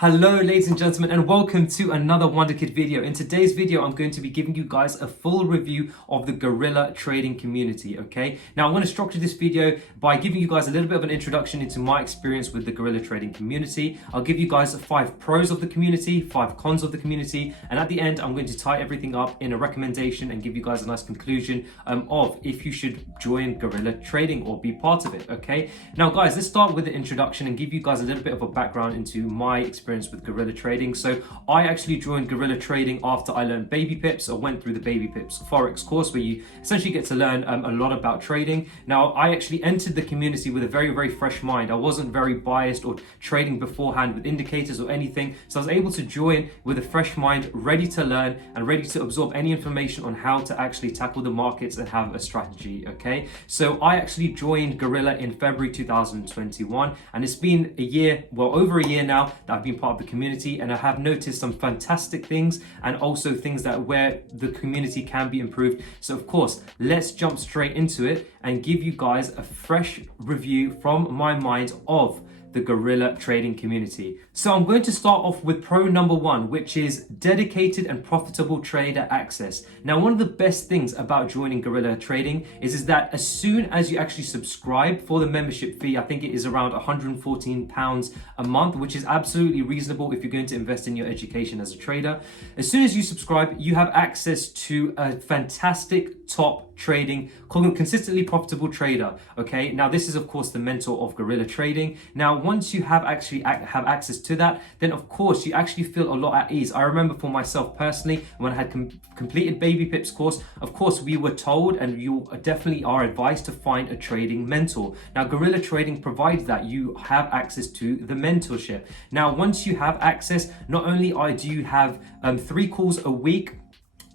Hello ladies and gentlemen, and welcome to another WonderKid video. In today's video, I'm going to be giving you guys a full review of the Guerrilla trading community, okay? Now I'm going to structure this video by giving you guys a little bit of an introduction into my experience with the Guerrilla trading community. I'll give you guys 5 pros of the community, 5 cons of the community, and at the end, I'm going to tie everything up in a recommendation and give you guys a nice conclusion of if you should join Guerrilla trading or be part of it, okay? Now guys, let's start with the introduction and give you guys a little bit of a background into my experience with Guerrilla trading. So I actually joined Guerrilla trading after I learned baby pips. I went through the baby pips Forex course where you essentially get to learn a lot about trading. Now I actually entered the community with a very fresh mind. I wasn't very biased or trading beforehand with indicators or anything. So I was able to join with a fresh mind, ready to learn and ready to absorb any information on how to actually tackle the markets and have a strategy, okay? So I actually joined Guerrilla in February 2021 and it's been a year, well over a year now that I've been part of the community, and I have noticed some fantastic things and also things that where the community can be improved. So of course, let's jump straight into it and give you guys a fresh review from my mind of the Guerrilla trading community. So I'm going to start off with pro number 1, which is dedicated and profitable trader access. Now, one of the best things about joining Guerrilla trading is that as soon as you actually subscribe for the membership fee, I think it is around £114 a month, which is absolutely reasonable if you're going to invest in your education as a trader. As soon as you subscribe, you have access to a fantastic top trading, consistently profitable trader. Okay, now this is of course the mentor of Guerrilla trading. Now once you have access to that, then of course you actually feel a lot at ease. I remember for myself personally, when I had completed baby pips course, of course we were told and you definitely are advised to find a trading mentor. Now Guerrilla trading provides that. You have access to the mentorship. Now once you have access, not only do you have 3 calls a week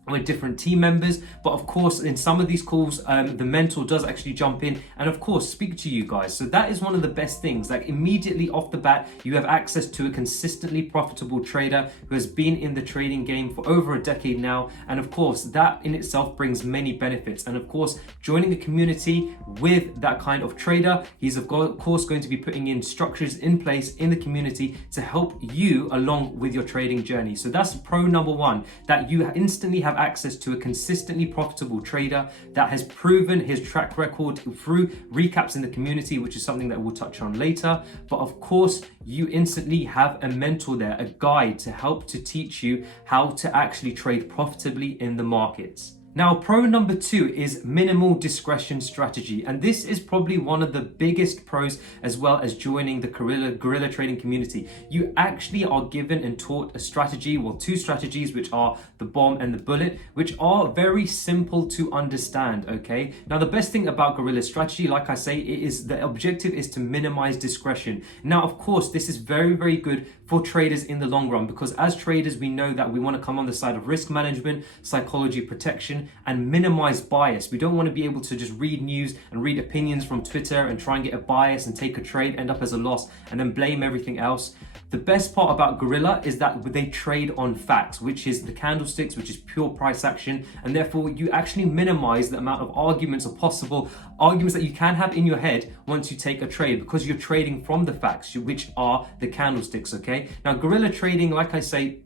with different team members, but of course in some of these calls the mentor does actually jump in and of course speak to you guys. So that is one of the best things. Like immediately off the bat, you have access to a consistently profitable trader who has been in the trading game for over a decade now, and of course that in itself brings many benefits. And of course joining the community with that kind of trader, he's of course going to be putting in structures in place in the community to help you along with your trading journey. So that's pro number 1, that you instantly have access to a consistently profitable trader that has proven his track record through recaps in the community, which is something that we'll touch on later. But of course, you instantly have a mentor there, a guide to help to teach you how to actually trade profitably in the markets. Now, pro number 2 is minimal discretion strategy. And this is probably one of the biggest pros as well as joining the Guerrilla trading community. You actually are given and taught a strategy, well, 2 strategies, which are the bomb and the bullet, which are very simple to understand, okay? Now, the best thing about Guerrilla strategy, like I say, the objective is to minimize discretion. Now, of course, this is very good for traders in the long run, because as traders, we know that we want to come on the side of risk management, psychology protection, and minimize bias. We don't want to be able to just read news and read opinions from Twitter and try and get a bias and take a trade, end up as a loss, and then blame everything else. The best part about Guerrilla is that they trade on facts, which is the candlesticks, which is pure price action, and therefore you actually minimize the amount of arguments or possible arguments that you can have in your head once you take a trade, because you're trading from the facts, which are the candlesticks, okay? Now, Guerrilla trading, like I say,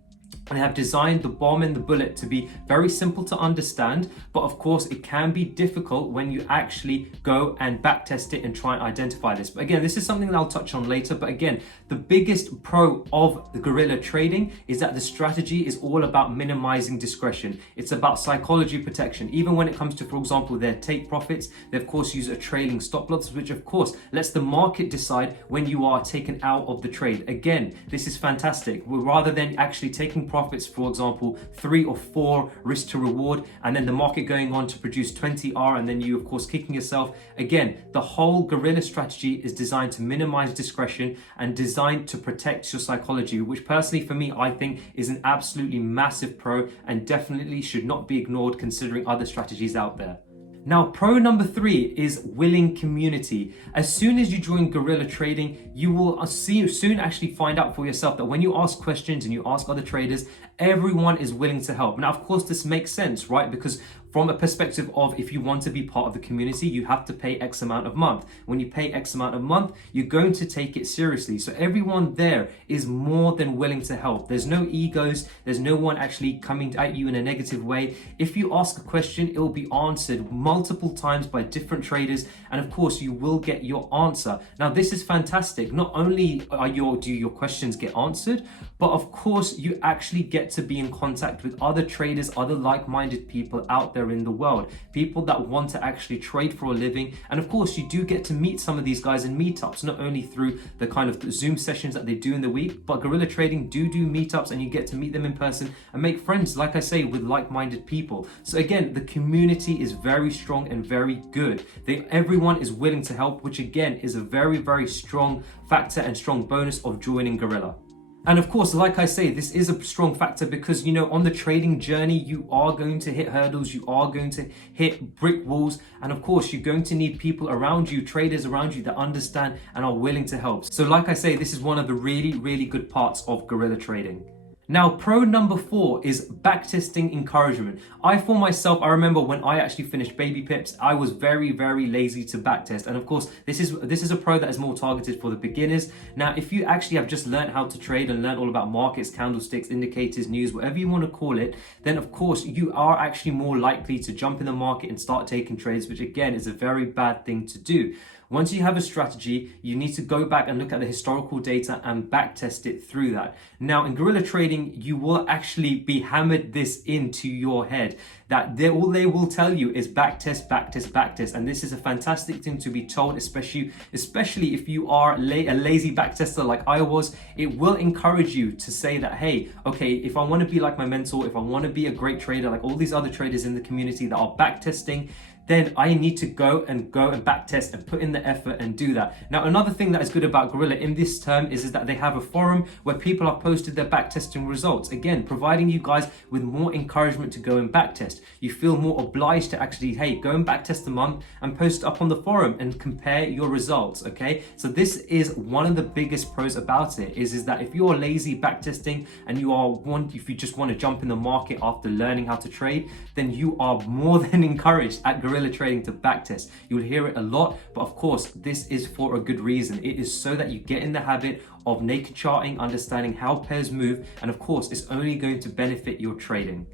and have designed the bomb and the bullet to be very simple to understand, but of course it can be difficult when you actually go and backtest it and try and identify this. But again, this is something that I'll touch on later. But again, the biggest pro of the Guerrilla trading is that the strategy is all about minimizing discretion. It's about psychology protection. Even when it comes to, for example, their take profits, they of course use a trailing stop loss, which of course lets the market decide when you are taken out of the trade. Again, this is fantastic. Rather than actually taking profits, for example, 3 or 4 risk to reward, and then the market going on to produce 20R, and then you of course kicking yourself. Again, the whole Guerrilla strategy is designed to minimize discretion and designed to protect your psychology, which personally for me, I think is an absolutely massive pro and definitely should not be ignored considering other strategies out there. Now, pro number 3 is willing community. As soon as you join Guerrilla trading, you will soon actually find out for yourself that when you ask questions and you ask other traders, everyone is willing to help. Now, of course, this makes sense, right? Because from a perspective of if you want to be part of the community, you have to pay X amount of month. When you pay X amount of month, you're going to take it seriously. So everyone there is more than willing to help. There's no egos. There's no one actually coming at you in a negative way. If you ask a question, it will be answered multiple times by different traders. And of course, you will get your answer. Now, this is fantastic. Not only do your questions get answered, but of course, you actually get to be in contact with other traders, other like-minded people out there in the world, people that want to actually trade for a living. And of course, you do get to meet some of these guys in meetups, not only through the kind of Zoom sessions that they do in the week, but Guerrilla Trading do meetups, and you get to meet them in person and make friends, like I say, with like-minded people. So again, the community is very strong and very good. Everyone is willing to help, which again is a very, very strong factor and strong bonus of joining Guerrilla. And of course, like I say, this is a strong factor because, you know, on the trading journey, you are going to hit hurdles, you are going to hit brick walls. And of course, you're going to need people around you, traders around you that understand and are willing to help. So like I say, this is one of the really, really good parts of Guerrilla Trading. Now, pro number 4 is backtesting encouragement. For myself, I remember when I actually finished baby pips, I was very, very lazy to backtest. And of course, this is a pro that is more targeted for the beginners. Now, if you actually have just learned how to trade and learned all about markets, candlesticks, indicators, news, whatever you want to call it, then of course, you are actually more likely to jump in the market and start taking trades, which again is a very bad thing to do. Once you have a strategy, you need to go back and look at the historical data and backtest it through that. Now, in Guerrilla Trading, you will actually be hammered this into your head that all they will tell you is backtest, backtest, backtest. And this is a fantastic thing to be told, especially if you are a lazy backtester like I was. It will encourage you to say that, hey, okay, if I want to be like my mentor, if I want to be a great trader like all these other traders in the community that are backtesting, then I need to go and backtest and put in the effort and do that. Now, another thing that is good about Guerrilla in this term is that they have a forum where people have posted their backtesting results. Again, providing you guys with more encouragement to go and backtest. You feel more obliged to actually, hey, go and backtest a month and post up on the forum and compare your results, okay? So this is one of the biggest pros about it is that if you're lazy backtesting and if you just want to jump in the market after learning how to trade, then you are more than encouraged at Guerrilla Trading to backtest. You'll hear it a lot, but of course, this is for a good reason. It is so that you get in the habit of naked charting, understanding how pairs move, and of course, it's only going to benefit your trading.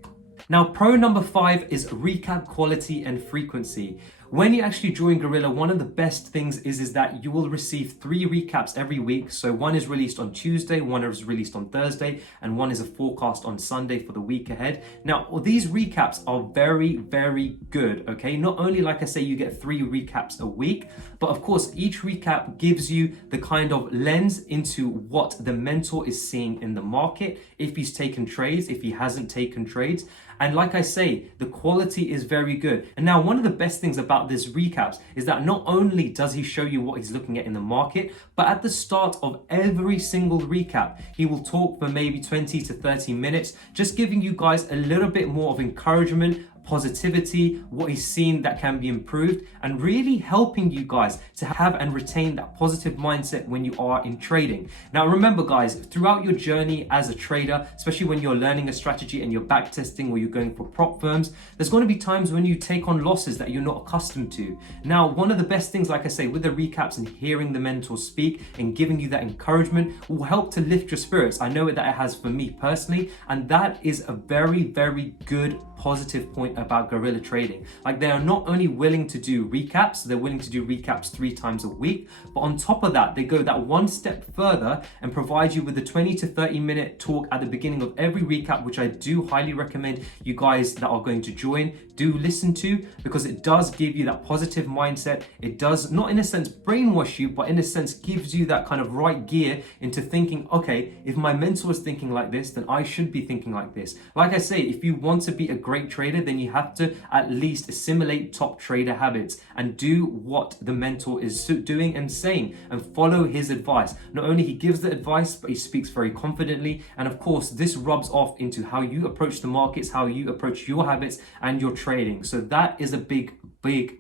Now, pro number 5 is recap quality and frequency. When you actually join Guerrilla, one of the best things is that you will receive 3 recaps every week. So one is released on Tuesday, one is released on Thursday, and one is a forecast on Sunday for the week ahead. Now, these recaps are very, very good, okay? Not only, like I say, you get 3 recaps a week, but of course, each recap gives you the kind of lens into what the mentor is seeing in the market, if he's taken trades, if he hasn't taken trades. And like I say, the quality is very good. And now one of the best things about this recaps is that not only does he show you what he's looking at in the market, but at the start of every single recap, he will talk for maybe 20 to 30 minutes, just giving you guys a little bit more of encouragement, positivity, what he's seen that can be improved, and really helping you guys to have and retain that positive mindset when you are in trading. Now, remember guys, throughout your journey as a trader, especially when you're learning a strategy and you're backtesting or you're going for prop firms, there's going to be times when you take on losses that you're not accustomed to. Now, one of the best things, like I say, with the recaps and hearing the mentor speak and giving you that encouragement will help to lift your spirits. I know that it has for me personally, and that is a very, very good positive point about Guerrilla Trading. Like, they are not only willing to do recaps, they're willing to do recaps 3 times a week, but on top of that, they go that one step further and provide you with a 20 to 30 minute talk at the beginning of every recap, which I do highly recommend you guys that are going to join do listen to, because it does give you that positive mindset. It does not in a sense brainwash you, but in a sense gives you that kind of right gear into thinking, okay, if my mentor is thinking like this, then I should be thinking like this. Like I say, if you want to be a great trader, then you have to at least assimilate top trader habits and do what the mentor is doing and saying and follow his advice. Not only he gives the advice, but he speaks very confidently. And of course, this rubs off into how you approach the markets, how you approach your habits and your trading. So that is a big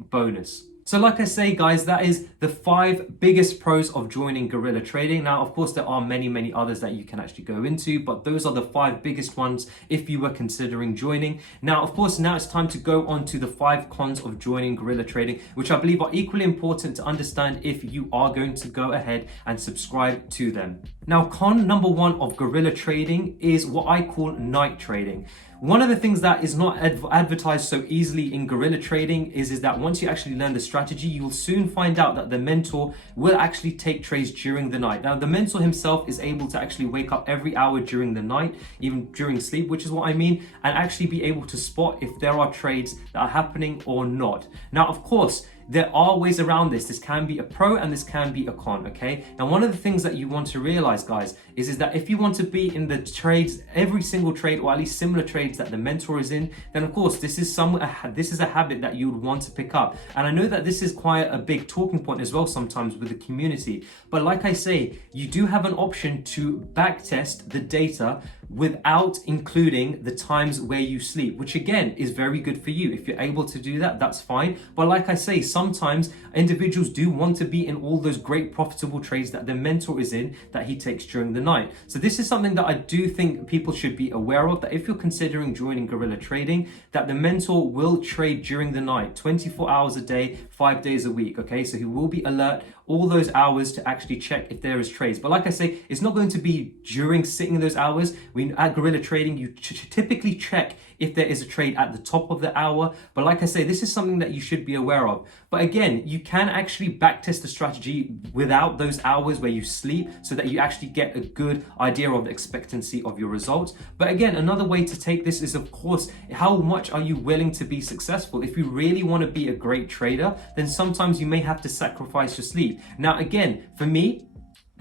bonus. So like I say, guys, that is the 5 biggest pros of joining Guerrilla Trading. Now, of course, there are many others that you can actually go into, but those are the 5 biggest ones if you were considering joining. Now, of course, now it's time to go on to the 5 cons of joining Guerrilla Trading, which I believe are equally important to understand if you are going to go ahead and subscribe to them. Now, con number 1 of Guerrilla Trading is what I call night trading. One of the things that is not advertised so easily in Guerrilla Trading is that once you actually learn the strategy, you'll soon find out that the mentor will actually take trades during the night. Now, the mentor himself is able to actually wake up every hour during the night, even during sleep, which is what I mean, and actually be able to spot if there are trades that are happening or not. Now, of course, there are ways around this. This can be a pro and this can be a con, okay? Now, one of the things that you want to realize, guys, is that if you want to be in the trades, every single trade, or at least similar trades that the mentor is in, then of course, this is a habit that you would want to pick up. And I know that this is quite a big talking point as well sometimes with the community. But like I say, you do have an option to backtest the data without including the times where you sleep, which again is very good for you. If you're able to do that, that's fine. But like I say, sometimes individuals do want to be in all those great profitable trades that the mentor is in, that he takes during the night. So this is something that I do think people should be aware of, that if you're considering joining Guerrilla Trading, that the mentor will trade during the night, 24 hours a day, 5 days a week, okay? So he will be alert all those hours to actually check if there is trades. But like I say, it's not going to be during sitting those hours. At Guerrilla Trading, you typically check if there is a trade at the top of the hour. But like I say, this is something that you should be aware of. But again, you can actually backtest the strategy without those hours where you sleep, so that you actually get a good idea of the expectancy of your results. But again, another way to take this is, of course, how much are you willing to be successful? If you really want to be a great trader, then sometimes you may have to sacrifice your sleep. Now, again, for me,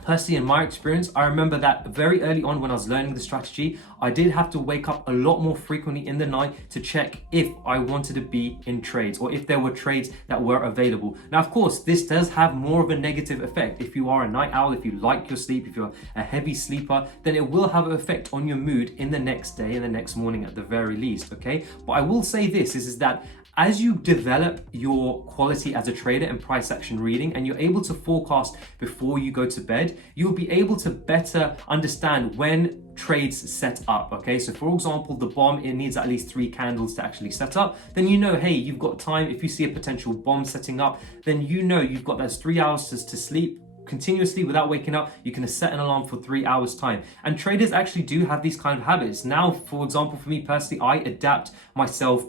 personally, in my experience, I remember that very early on when I was learning the strategy, I did have to wake up a lot more frequently in the night to check if I wanted to be in trades or if there were trades that were available. Now, of course, this does have more of a negative effect. If you are a night owl, if you like your sleep, if you're a heavy sleeper, then it will have an effect on your mood in the next day and the next morning at the very least, okay? But I will say this, is that as you develop your quality as a trader and price action reading, and you're able to forecast before you go to bed, you'll be able to better understand when trades set up, okay? So for example, the bomb, it needs at least 3 candles to actually set up. Then you know, hey, you've got time. If you see a potential bomb setting up, then you know you've got those 3 hours to sleep continuously without waking up. You can set an alarm for 3 hours time. And traders actually do have these kind of habits. Now, for example, for me personally, I adapt myself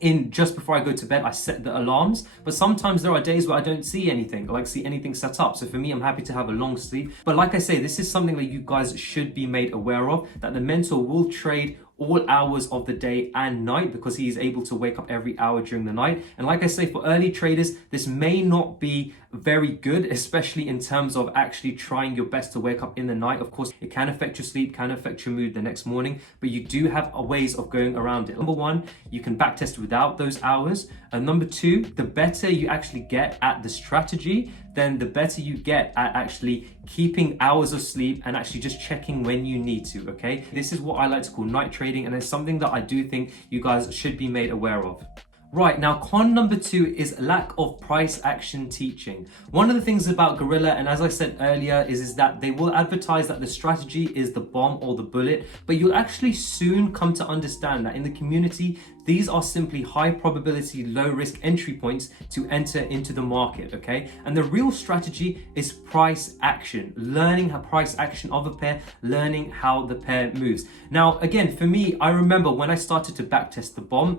in just before I go to bed. I set the alarms, but sometimes there are days where I don't see anything, see anything set up. So for me, I'm happy to have a long sleep. But like I say, this is something that you guys should be made aware of, that the mentor will trade all hours of the day and night, because he is able to wake up every hour during the night. And like I say, for early traders, this may not be very good, especially in terms of actually trying your best to wake up in the night. Of course, it can affect your sleep, can affect your mood the next morning, but you do have ways of going around it. Number 1, you can backtest without those hours. And number 2, the better you actually get at the strategy, then the better you get at actually keeping hours of sleep and actually just checking when you need to, okay? This is what I like to call night trading, and it's something that I do think you guys should be made aware of. Right, now con number 2 is lack of price action teaching. One of the things about Guerrilla, and as I said earlier, is that they will advertise that the strategy is the bomb or the bullet, but you'll actually soon come to understand that in the community, these are simply high probability, low risk entry points to enter into the market, okay? And the real strategy is price action, learning how price action of a pair, learning how the pair moves. Now, again, for me, I remember when I started to backtest the bomb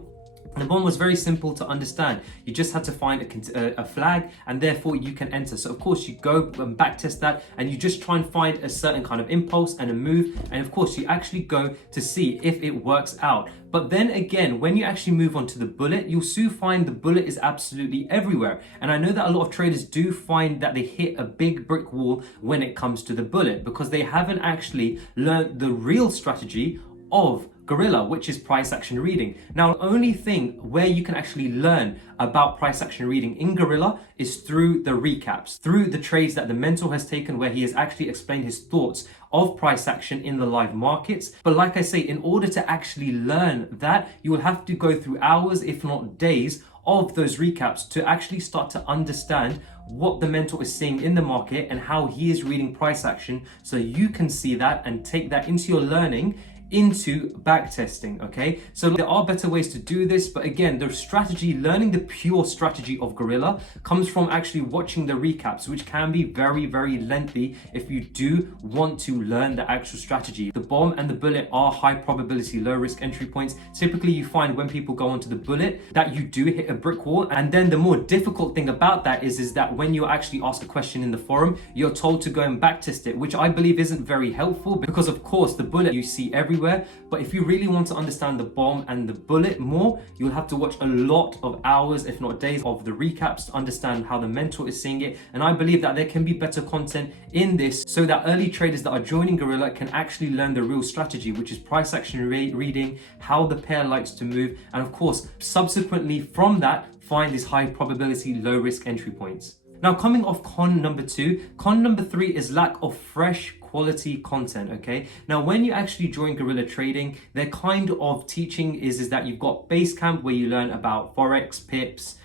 was very simple to understand. You just had to find a flag, and therefore you can enter. So of course you go and backtest that, and you just try and find a certain kind of impulse and a move, and of course you actually go to see if it works out. But then again, when you actually move on to the bullet, you'll soon find the bullet is absolutely everywhere. And I know that a lot of traders do find that they hit a big brick wall when it comes to the bullet, because they haven't actually learned the real strategy of Guerrilla, which is price action reading. Now, the only thing where you can actually learn about price action reading in Guerrilla is through the recaps, through the trades that the mentor has taken, where he has actually explained his thoughts of price action in the live markets. But like I say, in order to actually learn that, you will have to go through hours, if not days, of those recaps to actually start to understand what the mentor is seeing in the market and how he is reading price action, so you can see that and take that into your learning into backtesting. Okay, so there are better ways to do this, but again, the strategy, learning the pure strategy of Guerrilla, comes from actually watching the recaps, which can be very, very lengthy if you do want to learn the actual strategy. The bomb and the bullet are high probability, low risk entry points. Typically you find when people go onto the bullet that you do hit a brick wall, and then the more difficult thing about that is that when you actually ask a question in the forum, you're told to go and backtest it, which I believe isn't very helpful, because of course the bullet you see everywhere. But if you really want to understand the bomb and the bullet more, you'll have to watch a lot of hours, if not days, of the recaps to understand how the mentor is seeing it. And I believe that there can be better content in this so that early traders that are joining Guerrilla can actually learn the real strategy, which is price action reading, how the pair likes to move, and of course, subsequently from that, find these high probability, low risk entry points. Now, coming off con number 2, con number 3 is lack of fresh quality content. Okay, now when you actually join Guerrilla trading, their kind of teaching is that you've got base camp where you learn about Forex, pips,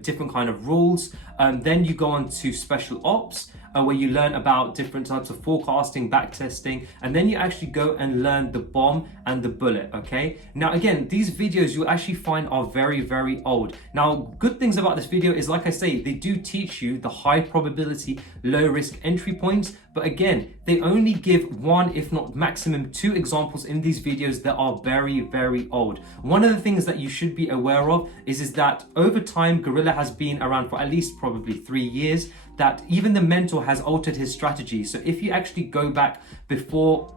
different kind of rules. Then you go on to special ops, where you learn about different types of forecasting, backtesting, and then you actually go and learn the bomb and the bullet. Okay, now again, these videos you'll actually find are very, very old. Now, good things about this video is, like I say, they do teach you the high probability, low risk entry points, but again, they only give 1, if not maximum 2 examples in these videos that are very, very old. One of the things that you should be aware of is that over time, Guerrilla has been around for at least probably 3 years, that even the mentor has altered his strategy. So if you actually go back before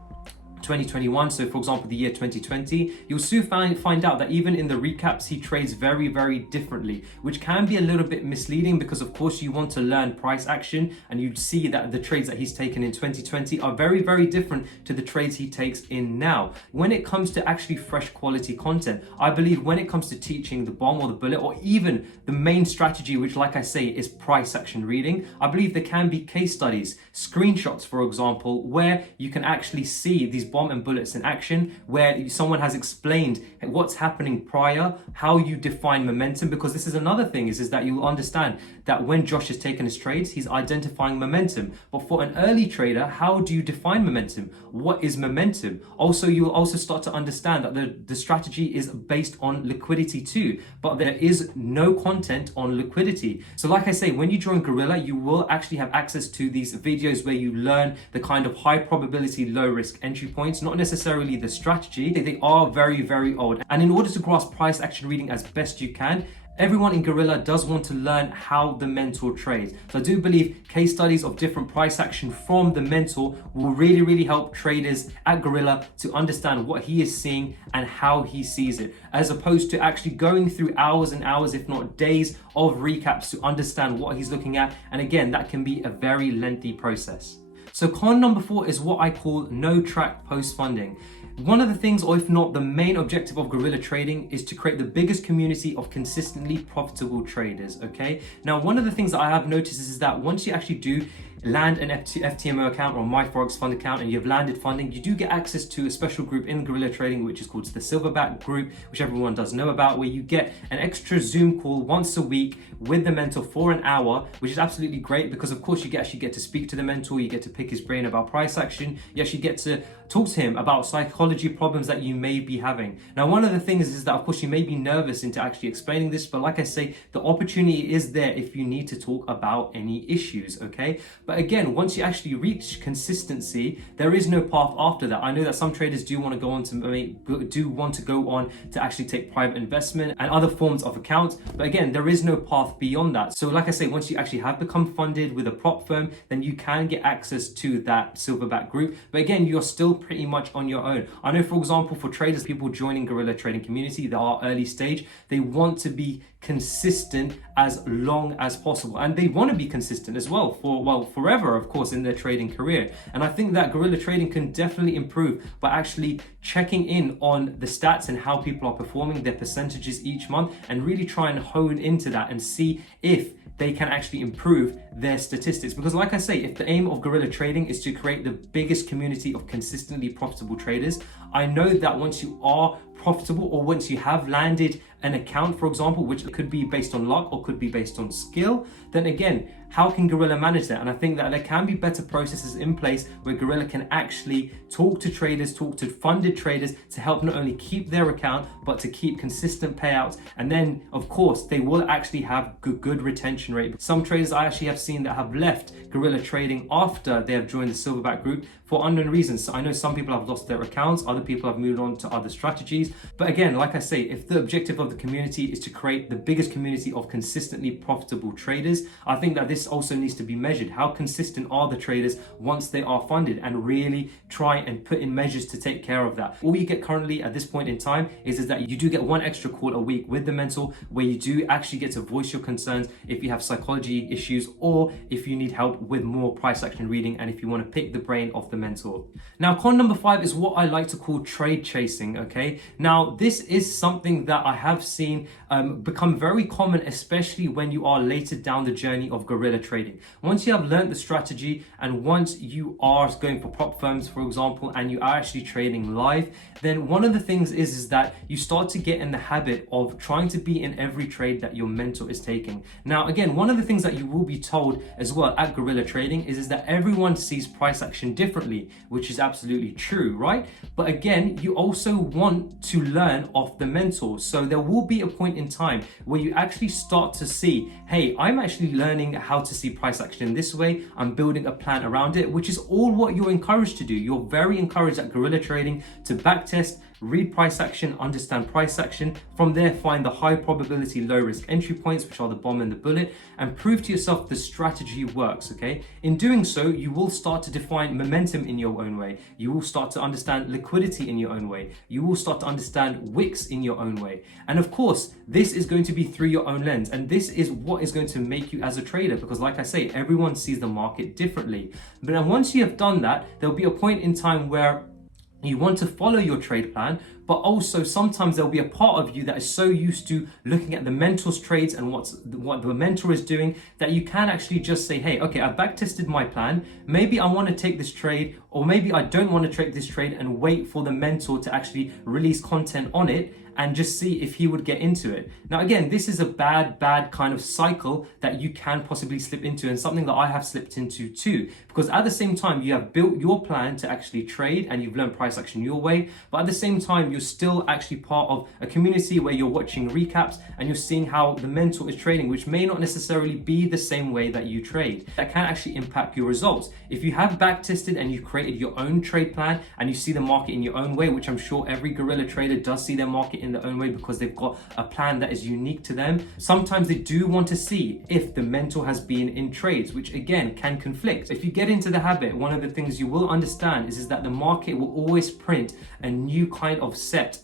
2021, so for example the year 2020, you'll soon find out that even in the recaps he trades very, very differently, which can be a little bit misleading, because of course you want to learn price action, and you'd see that the trades that he's taken in 2020 are very, very different to the trades he takes in now. When it comes to actually fresh quality content, I believe when it comes to teaching the bomb or the bullet, or even the main strategy, which like I say is price action reading, I believe there can be case studies, screenshots for example, where you can actually see these bomb and bullets in action, where someone has explained what's happening prior, how you define momentum, because this is another thing is that you'll understand that when Josh has taken his trades, he's identifying momentum. But for an early trader, how do you define momentum? What is momentum? Also, you'll also start to understand that the strategy is based on liquidity too, but there is no content on liquidity. So like I say, when you join Guerrilla, you will actually have access to these videos where you learn the kind of high probability, low risk entry points, not necessarily the strategy. They are very, very old. And in order to grasp price action reading as best you can, everyone in Guerrilla does want to learn how the mentor trades. So I do believe case studies of different price action from the mentor will really, really help traders at Guerrilla to understand what he is seeing and how he sees it, as opposed to actually going through hours and hours, if not days, of recaps to understand what he's looking at. And again, that can be a very lengthy process. So con number 4 is what I call no track post funding. One of the things, or if not the main objective of Guerrilla trading, is to create the biggest community of consistently profitable traders. Okay, now one of the things that I have noticed is that once you actually do land an FTMO account or My Forex Fund account and you've landed funding, you do get access to a special group in Guerrilla trading, which is called the Silverback group, which everyone does know about, where you get an extra Zoom call once a week with the mentor for an hour, which is absolutely great, because of course you actually get to speak to the mentor, you get to pick his brain about price action, you actually get to talk to him about psychology problems that you may be having. Now, one of the things is that of course you may be nervous into actually explaining this, but like I say, the opportunity is there if you need to talk about any issues. Okay, but again, once you actually reach consistency, there is no path after that. I know that some traders do want to go on to actually take private investment and other forms of accounts, but again, there is no path beyond that. So like I say, once you actually have become funded with a prop firm, then you can get access to that Silverback group, but again, you're still pretty much on your own. I know, for example, for traders, people joining Guerrilla trading community that are early stage, they want to be consistent as long as possible, and they want to be consistent as well for forever, of course, in their trading career. And I think that Guerrilla trading can definitely improve by actually checking in on the stats and how people are performing, their percentages each month, and really try and hone into that and see if they can actually improve their statistics. Because like I say, if the aim of Guerrilla trading is to create the biggest community of consistently profitable traders, I know that once you are profitable, or once you have landed an account, for example, which could be based on luck or could be based on skill, then again, how can Guerrilla manage that? And I think that there can be better processes in place where Guerrilla can actually talk to traders, talk to funded traders to help not only keep their account, but to keep consistent payouts. And then, of course, they will actually have good retention rate. Some traders I actually have seen that have left Guerrilla trading after they have joined the Silverback group for unknown reasons. So I know some people have lost their accounts, other people have moved on to other strategies. But again, like I say, if the objective of the community is to create the biggest community of consistently profitable traders, I think that this also needs to be measured. How consistent are the traders once they are funded, and really try and put in measures to take care of that. All you get currently at this point in time is that you do get one extra call a week with the mentor, where you do actually get to voice your concerns if you have psychology issues, or if you need help with more price action reading, and if you want to pick the brain of the mentor. Now, con number 5 is what I like to call trade chasing. Okay, now this is something that I have seen become very common, especially when you are later down the journey of Guerrilla trading. Once you have learned the strategy, and once you are going for prop firms, for example, and you are actually trading live, then one of the things is that you start to get in the habit of trying to be in every trade that your mentor is taking. Now, again, one of the things that you will be told as well at Guerrilla trading is that everyone sees price action differently, which is absolutely true, right? But again, you also want to learn off the mentor. So there will be a point in time where you actually start to see, hey, I'm actually learning how to see price action this way. I'm building a plan around it, which is all what you're encouraged to do. You're very encouraged at Guerrilla trading to backtest, read price action, understand price action. From there, find the high probability, low risk entry points, which are the bomb and the bullet, and prove to yourself the strategy works, okay? In doing so, you will start to define momentum in your own way. You will start to understand liquidity in your own way. You will start to understand wicks in your own way. And of course, this is going to be through your own lens. And this is what is going to make you as a trader, because like I say, everyone sees the market differently. But then once you have done that, there'll be a point in time where you want to follow your trade plan, but also sometimes there'll be a part of you that is so used to looking at the mentor's trades and what the mentor is doing, that you can actually just say, hey, okay, I've backtested my plan. Maybe I want to take this trade, or maybe I don't want to take this trade, and wait for the mentor to actually release content on it and just see if he would get into it. Now, again, this is a bad kind of cycle that you can possibly slip into, and something that I have slipped into too, because at the same time, you have built your plan to actually trade and you've learned price action your way, but at the same time, you're still actually part of a community where you're watching recaps and you're seeing how the mentor is trading, which may not necessarily be the same way that you trade. That can actually impact your results. If you have backtested and you created your own trade plan and you see the market in your own way, which I'm sure every Guerrilla trader does see their market in their own way because they've got a plan that is unique to them, sometimes they do want to see if the mentor has been in trades, which again can conflict. If you get into the habit, one of the things you will understand is that the market will always print a new kind of set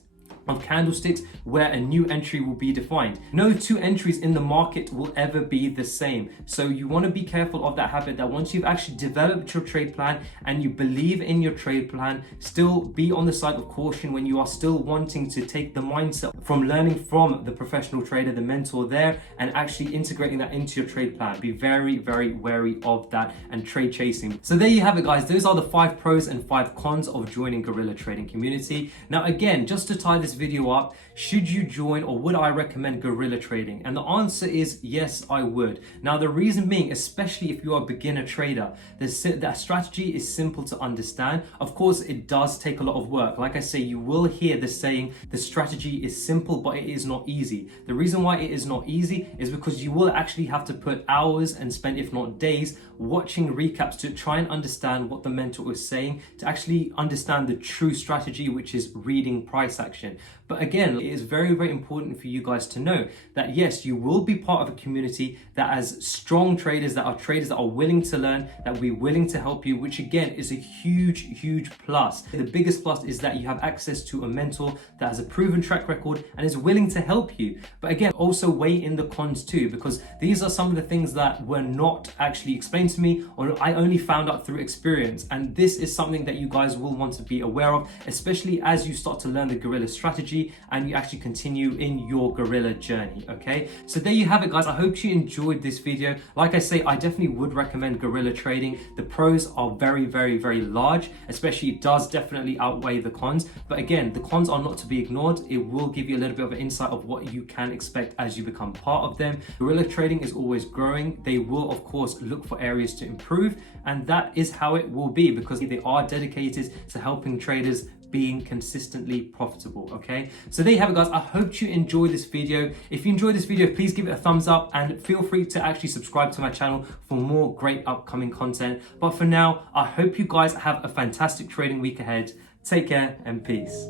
of candlesticks where a new entry will be defined. No two entries in the market will ever be the same. So you want to be careful of that habit, that once you've actually developed your trade plan and you believe in your trade plan, still be on the side of caution when you are still wanting to take the mindset from learning from the professional trader, the mentor there, and actually integrating that into your trade plan. Be very, very wary of that and trade chasing. So there you have it, guys. Those are the 5 pros and 5 cons of joining Guerrilla Trading Community. Now, again, just to tie this video up, should you join, or would I recommend Guerrilla Trading? And the answer is yes, I would. Now, the reason being, especially if you are a beginner trader, that strategy is simple to understand. Of course, it does take a lot of work. Like I say, you will hear the saying, the strategy is simple, but it is not easy. The reason why it is not easy is because you will actually have to put hours and spend, if not days, watching recaps to try and understand what the mentor is saying, to actually understand the true strategy, which is reading price action. But again, it is very, very important for you guys to know that yes, you will be part of a community that has strong traders that are willing to learn, that will be willing to help you, which again is a huge, huge plus. The biggest plus is that you have access to a mentor that has a proven track record and is willing to help you. But again, also weigh in the cons too, because these are some of the things that were not actually explained to me, or I only found out through experience. And this is something that you guys will want to be aware of, especially as you start to learn the Guerrilla strategy. strategy and you actually continue in your Guerrilla journey, okay? So there you have it, guys. I hope you enjoyed this video. Like I say, I definitely would recommend Guerrilla trading. The pros are very, very, very large, especially it does definitely outweigh the cons. But again, the cons are not to be ignored. It will give you a little bit of an insight of what you can expect as you become part of them. Guerrilla trading is always growing. They will, of course, look for areas to improve, and that is how it will be because they are dedicated to helping traders being consistently profitable, okay? So there you have it, guys. I hope you enjoyed this video. If you enjoyed this video, please give it a thumbs up and feel free to actually subscribe to my channel for more great upcoming content. But for now, I hope you guys have a fantastic trading week ahead. Take care and peace.